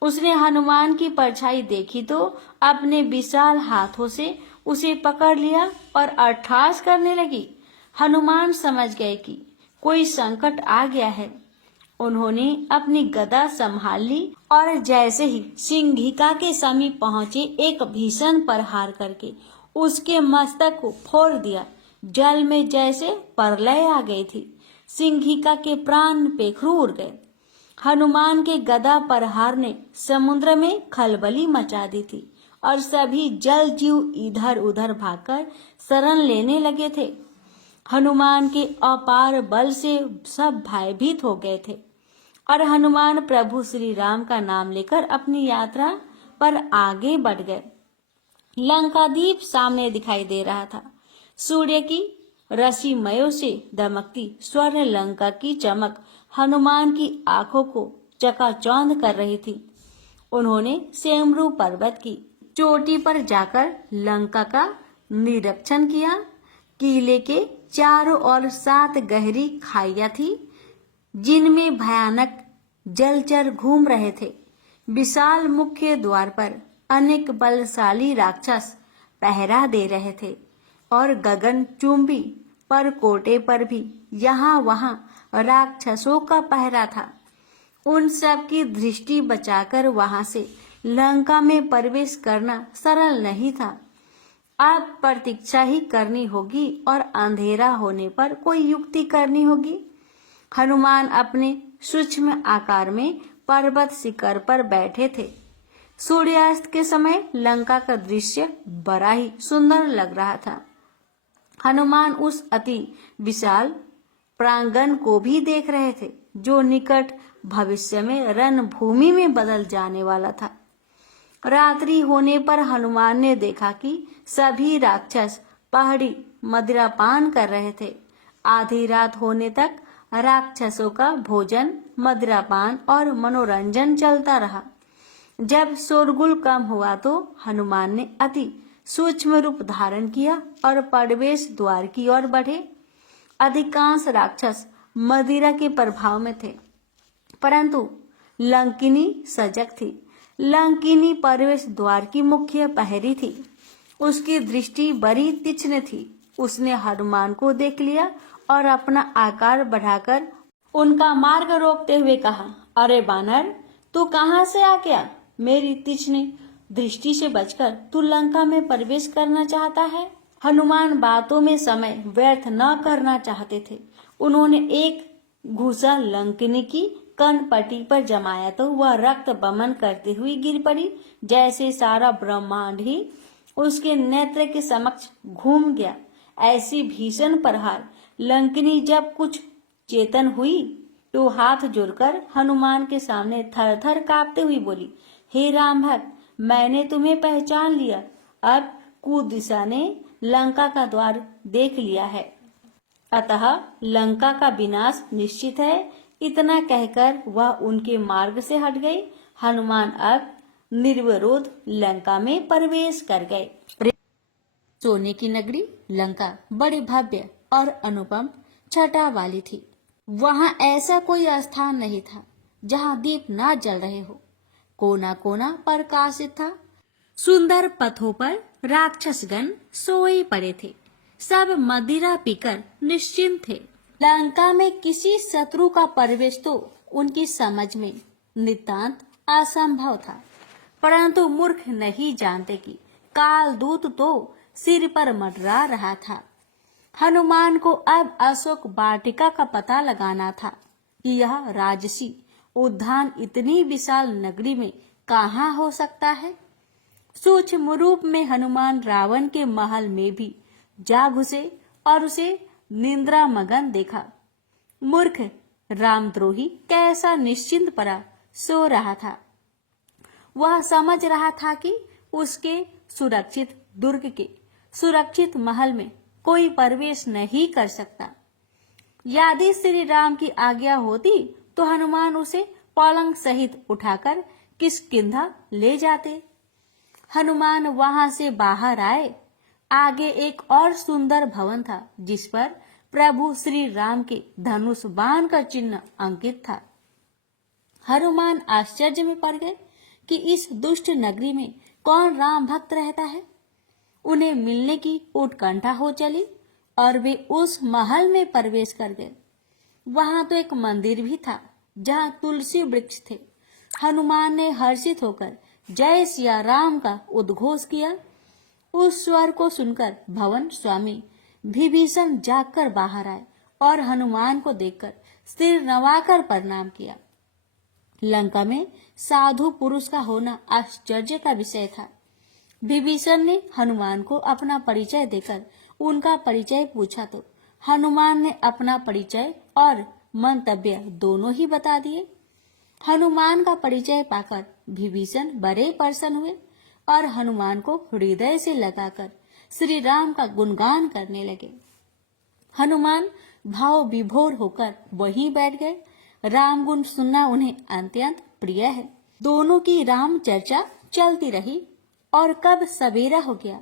उसने हनुमान की परछाई देखी तो अपने विशाल हाथों से उसे पकड़ लिया और अट्ठास करने लगी। हनुमान समझ गए कि कोई संकट आ गया है। उन्होंने अपनी गदा संभाल ली और जैसे ही सिंहिका के समीप पहुंचे, एक भीषण प्रहार करके उसके मस्तक को फोड़ दिया। जल में जैसे प्रलय आ गई थी। सिंहिका के प्राण पेखरू उड़ गए। हनुमान के गदा प्रहार ने समुद्र में खलबली मचा दी थी और सभी जल जीव इधर उधर भागकर शरण लेने लगे थे। हनुमान के अपार बल से सब भयभीत हो गए थे और हनुमान प्रभु श्री राम का नाम लेकर अपनी यात्रा पर आगे बढ़ गए। लंकादीप सामने दिखाई दे रहा था। सूर्य की रश्मियों से दमकती स्वर्ण लंका की चमक हनुमान की आंखों को चकाचौंध कर रही थी। उन्होंने सेमरू पर्वत की चोटी पर जाकर लंका का निरीक्षण किया। किले के चारों ओर 7 गहरी खाइयां थी, जिनमें भयानक जलचर घूम रहे थे। विशाल मुख्य द्वार पर अनेक बलशाली राक्षस पहरा दे रहे थे और गगन चुंबी पर कोटे पर भी यहाँ वहाँ राक्षसों का पहरा था। उन सब की दृष्टि बचाकर वहां से लंका में प्रवेश करना सरल नहीं था। अब प्रतीक्षा ही करनी होगी और अंधेरा होने पर कोई युक्ति करनी होगी। हनुमान अपने सूक्ष्म आकार में पर्वत शिखर पर बैठे थे। सूर्यास्त के समय लंका का दृश्य बड़ा ही सुंदर लग रहा था। हनुमान उस अति विशाल प्रांगण को भी देख रहे थे, जो निकट भविष्य में रणभूमि में बदल जाने वाला था। रात्रि होने पर हनुमान ने देखा कि सभी राक्षस पहाड़ी मदिरापान कर रहे थे। आधी रात होने तक राक्षसों का भोजन, मदिरापान और मनोरंजन चलता रहा। जब शोरगुल कम हुआ तो हनुमान ने अति सूक्ष्म रूप धारण किया और प्रवेश द्वार की ओर बढ़े। अधिकांश राक्षस मदिरा के प्रभाव में थे, परंतु लंकिनी सजग थी। लंकिनी प्रवेश द्वार की मुख्य प्रहरी थी। उसकी दृष्टि बड़ी तीक्ष्ण थी। उसने हनुमान को देख लिया और अपना आकार बढ़ाकर उनका मार्ग रोकते हुए कहा, अरे बानर, तू कहाँ से आ गया? मेरी तीक्ष्ण दृष्टि से बचकर तू लंका में प्रवेश करना चाहता है? हनुमान बातों में समय व्यर्थ न करना चाहते थे। उन्होंने एक घूसा लंकिनी की कनपटी पर जमाया तो वह रक्त बमन करती हुई गिर पड़ी, जैसे सारा ब्रह्मांड ही उसके नेत्र के समक्ष घूम गया। ऐसी भीषण प्रहार लंकिनी जब कुछ चेतन हुई तो हाथ जोड़कर हनुमान के सामने थर थर कांपते हुई बोली, हे राम भक्त, मैंने तुम्हें पहचान लिया। अब कुदिशा ने लंका का द्वार देख लिया है, अतः लंका का विनाश निश्चित है। इतना कहकर वह उनके मार्ग से हट गई। हनुमान अब निर्विरोध लंका में प्रवेश कर गए। सोने की नगरी लंका बड़ी भव्य और अनुपम छटा वाली थी। वहां ऐसा कोई स्थान नहीं था जहां दीप न जल रहे हो। कोना कोना प्रकाशित था। सुंदर पथों पर राक्षसगण सोए पड़े थे। सब मदिरा पीकर निश्चिंत थे। लंका में किसी शत्रु का प्रवेश तो उनकी समझ में नितांत असंभव था, परंतु मूर्ख नहीं जानते कि कालदूत तो सिर पर मंडरा रहा था। हनुमान को अब अशोक वाटिका का पता लगाना था कि यह राजसी उद्यान इतनी विशाल नगरी में कहाँ हो सकता है। सूक्ष्म रूप में हनुमान रावण के महल में भी जा घुसे और उसे निंद्रा मगन देखा। मूर्ख रामद्रोही कैसा निश्चिंत पड़ा सो रहा था। वह समझ रहा था कि उसके सुरक्षित दुर्ग के सुरक्षित महल में कोई प्रवेश नहीं कर सकता। यदि श्री राम की आज्ञा होती तो हनुमान उसे पलंग सहित उठाकर किष्किंधा ले जाते। हनुमान वहां से बाहर आए। आगे एक और सुंदर भवन था जिस पर प्रभु श्री राम के धनुष बाण का चिन्ह अंकित था। हनुमान आश्चर्य में पड़ गए कि इस दुष्ट नगरी में कौन राम भक्त रहता है। उन्हें मिलने की उत्कंठा हो चली और वे उस महल में प्रवेश कर गए। वहां तो एक मंदिर भी था जहां तुलसी वृक्ष थे। हनुमान ने हर्षित होकर जय सिया राम का उद्घोष किया। उस स्वर को सुनकर भवन स्वामी विभीषण जागकर बाहर आए और हनुमान को देखकर सिर नवाकर प्रणाम किया। लंका में साधु पुरुष का होना आश्चर्य का विषय था। विभीषण ने हनुमान को अपना परिचय देकर उनका परिचय पूछा तो हनुमान ने अपना परिचय और मंतव्य दोनों ही बता दिए। हनुमान का परिचय पाकर विभीषण बड़े प्रसन्न हुए और हनुमान को हृदय से लगाकर श्री राम का गुणगान करने लगे। हनुमान भाव विभोर होकर वहीं बैठ गए। राम गुण सुनना उन्हें अत्यंत प्रिय है। दोनों की राम चर्चा चलती रही और कब सवेरा हो गया।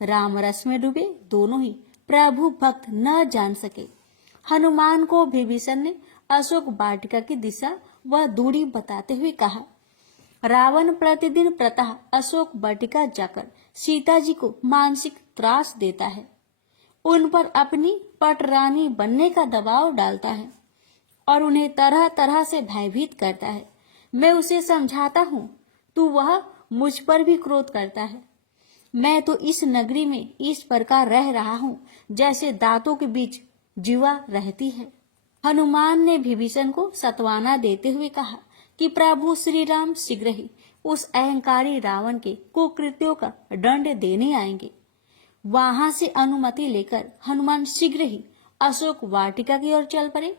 राम रस में डूबे दोनों ही प्रभु भक्त न जान सके। हनुमान को विभीषण ने अशोक वाटिका की दिशा व दूरी बताते हुए कहा, रावण प्रतिदिन प्रातः अशोक वाटिका जाकर सीता जी को मानसिक त्रास देता है। उन पर अपनी पटरानी बनने का दबाव डालता है और उन्हें तरह तरह से भयभीत करता है। मैं उसे समझाता हूँ तो वह मुझ पर भी क्रोध करता है। मैं तो इस नगरी में इस प्रकार रह रहा हूँ जैसे दांतों के बीच जीवा रहती है। हनुमान ने विभीषण को सत्वाना देते हुए कहा कि प्रभु श्री राम शीघ्र ही उस अहंकारी रावण के कुकृत्यों का दंड देने आएंगे। वहां से अनुमति लेकर हनुमान शीघ्र ही अशोक वाटिका की ओर चल पड़े।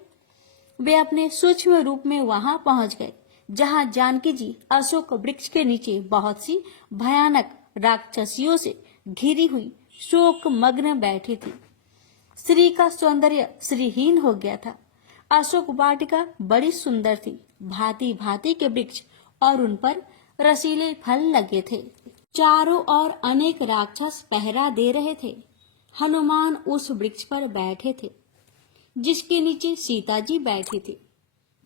वे अपने सूक्ष्म रूप में वहां पहुंच गए जहां जानकी जी अशोक वृक्ष के नीचे बहुत सी भयानक राक्षसियों से घिरी हुई शोक मग्न बैठी थी। श्री का सौंदर्य श्रीहीन हो गया था। अशोक वाटिका बड़ी सुंदर थी। भांति भांति के वृक्ष और उन पर रसीले फल लगे थे। चारों ओर अनेक राक्षस पहरा दे रहे थे। हनुमान उस वृक्ष पर बैठे थे जिसके नीचे सीता जी बैठी थी।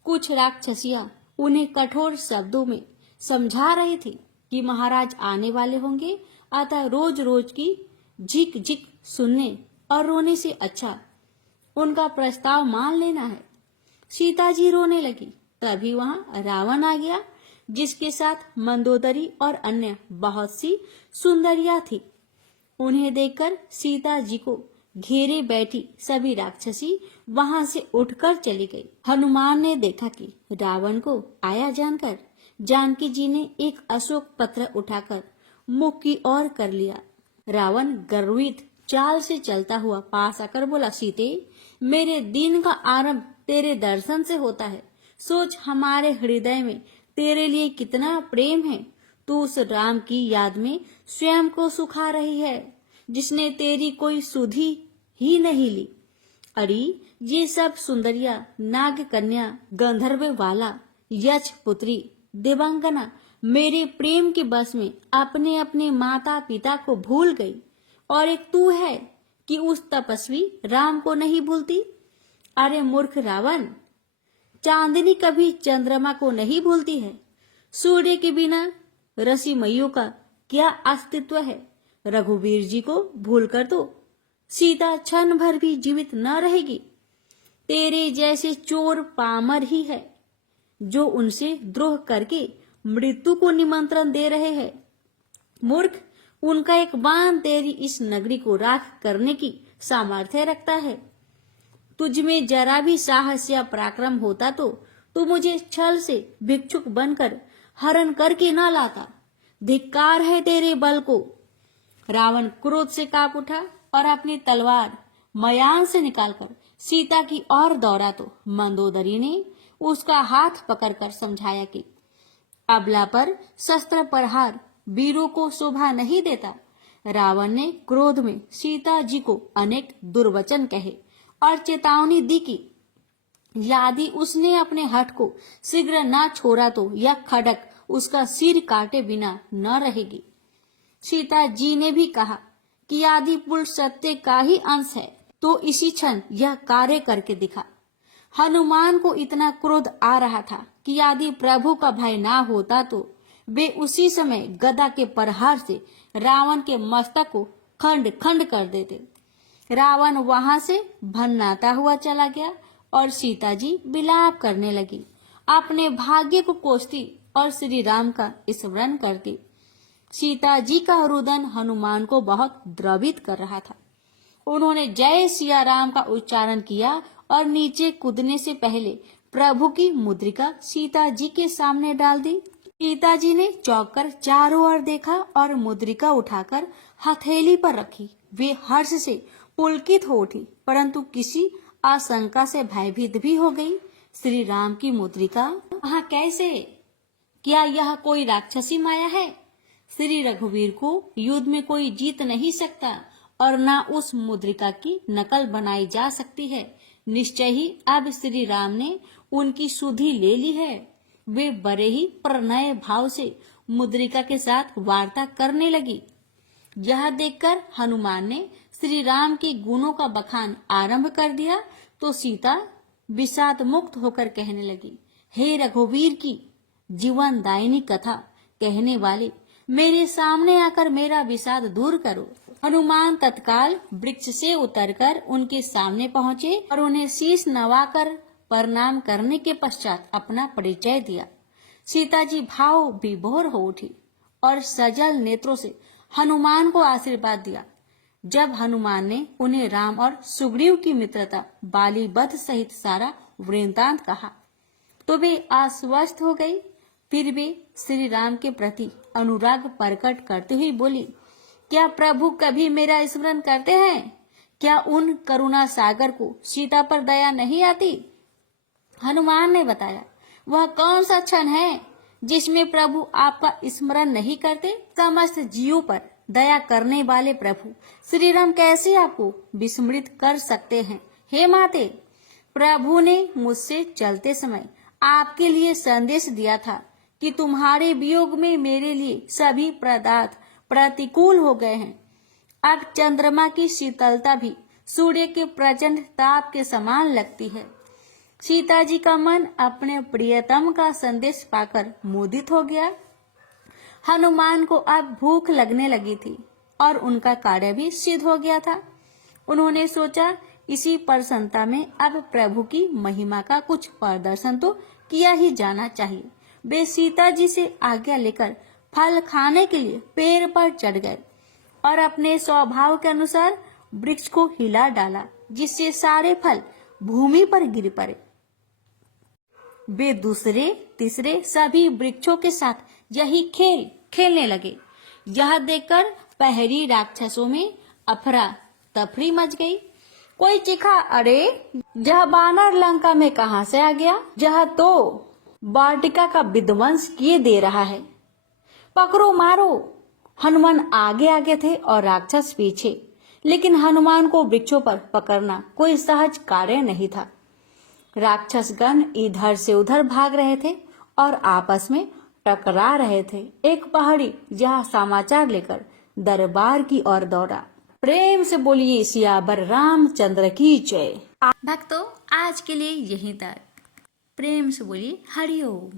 कुछ राक्षसियां उन्हें कठोर शब्दों में समझा रही थी कि महाराज आने वाले होंगे, अतः रोज रोज की झिक झिक सुनने और रोने से अच्छा उनका प्रस्ताव मान लेना है। सीता जी रोने लगी। तभी वहां रावण आ गया, जिसके साथ मंदोदरी और अन्य बहुत सी सुंदरियां थी। उन्हें देखकर सीता जी को घेरे बैठी सभी राक्षसी वहां से उठकर चली गई। हनुमान ने देखा कि रावण को आया जानकर जानकी जी ने एक अशोक पत्र उठाकर मुख की ओर कर लिया। रावण गर्वित चाल से चलता हुआ पास आकर बोला, सीते, मेरे दिन का आरंभ तेरे दर्शन से होता है। सोच, हमारे हृदय में तेरे लिए कितना प्रेम है। तू उस राम की याद में स्वयं को सुखा रही है जिसने तेरी कोई सुधि ही नहीं ली। अरे ये सब सुंदरिया, नाग कन्या, गंधर्व वाला, यक्ष पुत्री, देवांगना मेरे प्रेम के बस में अपने अपने माता पिता को भूल गई, और एक तू है कि उस तपस्वी राम को नहीं भूलती। अरे मूर्ख रावण, चांदनी कभी चंद्रमा को नहीं भूलती है। सूर्य के बिना रसीमइयों का क्या अस्तित्व है। रघुवीर जी को भूलकर तो सीता क्षण भर भी जीवित न रहेगी। तेरे जैसे चोर पामर ही है जो उनसे द्रोह करके मृत्यु को निमंत्रण दे रहे हैं। मूर्ख, उनका एक बाण तेरी इस नगरी को राख करने की सामर्थ्य रखता है। तुझ में जरा भी साहस या पराक्रम होता तो तू मुझे छल से भिक्षुक बनकर हरण करके न लाता। धिक्कार है तेरे बल को। रावण क्रोध से कांप उठा और अपनी तलवार मयान से निकालकर सीता की ओर दौड़ा तो मंदोदरी ने उसका हाथ पकड़कर समझाया कि अबला पर शस्त्र प्रहार वीरों को शोभा नहीं देता। रावण ने क्रोध में सीता जी को अनेक दुर्वचन कहे और चेतावनी दी कि यदि उसने अपने हठ को शीघ्र न छोड़ा तो यह खड़क उसका सिर काटे बिना न रहेगी। सीता जी ने भी कहा कि यदि पुरुष सत्य का ही अंश है तो इसी क्षण यह कार्य करके दिखा। हनुमान को इतना क्रोध आ रहा था कि यदि प्रभु का भय ना होता तो वे उसी समय गदा के प्रहार से रावण के मस्तक को खंड खंड कर देते। रावण वहां से भन्नाता हुआ चला गया और सीता जी विलाप करने लगी, अपने भाग्य को कोसती और श्री राम का स्मरण करती। सीता जी का रुदन हनुमान को बहुत द्रवित कर रहा था। उन्होंने जय सिया राम का उच्चारण किया और नीचे कूदने से पहले प्रभु की मुद्रिका सीता जी के सामने डाल दी। सीता जी ने चौंक कर चारों ओर देखा और मुद्रिका उठाकर हथेली पर रखी। वे हर्ष से पुलकित हो उठी, परंतु किसी आशंका से भयभीत भी हो गई। श्री राम की मुद्रिका वहाँ कैसे? क्या यह कोई राक्षसी माया है? श्री रघुवीर को युद्ध में कोई जीत नहीं सकता और न उस मुद्रिका की नकल बनाई जा सकती है। निश्चय ही अब श्री राम ने उनकी सुधि ले ली है। वे बड़े ही प्रणय भाव से मुद्रिका के साथ वार्ता करने लगी। यह देखकर हनुमान ने श्री राम के गुणों का बखान आरंभ कर दिया तो सीता विषाद मुक्त होकर कहने लगी, हे रघुवीर की जीवन दायिनी कथा कहने वाले, मेरे सामने आकर मेरा विषाद दूर करो। हनुमान तत्काल वृक्ष से उतरकर उनके सामने पहुँचे और उन्हें शीश नवाकर प्रणाम करने के पश्चात अपना परिचय दिया। सीता जी भाव विभोर हो उठी और सजल नेत्रों से हनुमान को आशीर्वाद दिया। जब हनुमान ने उन्हें राम और सुग्रीव की मित्रता, बाली वध सहित सारा वृत्तांत कहा तो वे आश्वस्त हो गई। फिर वे श्री राम के प्रति अनुराग प्रकट करते हुए बोली, क्या प्रभु कभी मेरा स्मरण करते हैं? क्या उन करुणा सागर को सीता पर दया नहीं आती? हनुमान ने बताया, वह कौन सा क्षण है जिसमें प्रभु आपका स्मरण नहीं करते? समस्त जीवों पर दया करने वाले प्रभु श्री राम कैसे आपको विस्मृत कर सकते हैं। हे माते, प्रभु ने मुझसे चलते समय आपके लिए संदेश दिया था कि तुम्हारे वियोग में मेरे लिए सभी पदार्थ प्रतिकूल हो गए हैं। अब चंद्रमा की शीतलता भी सूर्य के प्रचंड ताप के समान लगती है। सीता जी का मन अपने प्रियतम का संदेश पाकर मोदित हो गया। हनुमान को अब भूख लगने लगी थी और उनका कार्य भी सिद्ध हो गया था। उन्होंने सोचा इसी प्रसन्नता में अब प्रभु की महिमा का कुछ प्रदर्शन तो किया ही जाना चाहिए। वे सीता जी से आज्ञा लेकर फल खाने के लिए पेड़ पर चढ़ गए और अपने स्वभाव के अनुसार वृक्ष को हिला डाला, जिससे सारे फल भूमि पर गिर पड़े। वे दूसरे तीसरे सभी वृक्षों के साथ यही खेल खेलने लगे। यह देखकर पहरी राक्षसों में अफरा तफरी मच गई। कोई चीखा, अरे यह बानर लंका में कहां से आ गया? यह तो वाटिका का विध्वंस किए दे रहा है। पकड़ो मारो। हनुमान आगे आगे थे और राक्षस पीछे, लेकिन हनुमान को वृक्षों पर पकड़ना कोई सहज कार्य नहीं था। राक्षसगण इधर से उधर भाग रहे थे और आपस में टकरा रहे थे। एक पहाड़ी यह समाचार लेकर दरबार की ओर दौड़ा। प्रेम से बोलिए सियावर रामचंद्र की जय। भक्तों, आज के लिए यहीं तक। प्रेम से बोलिए हरि ओम।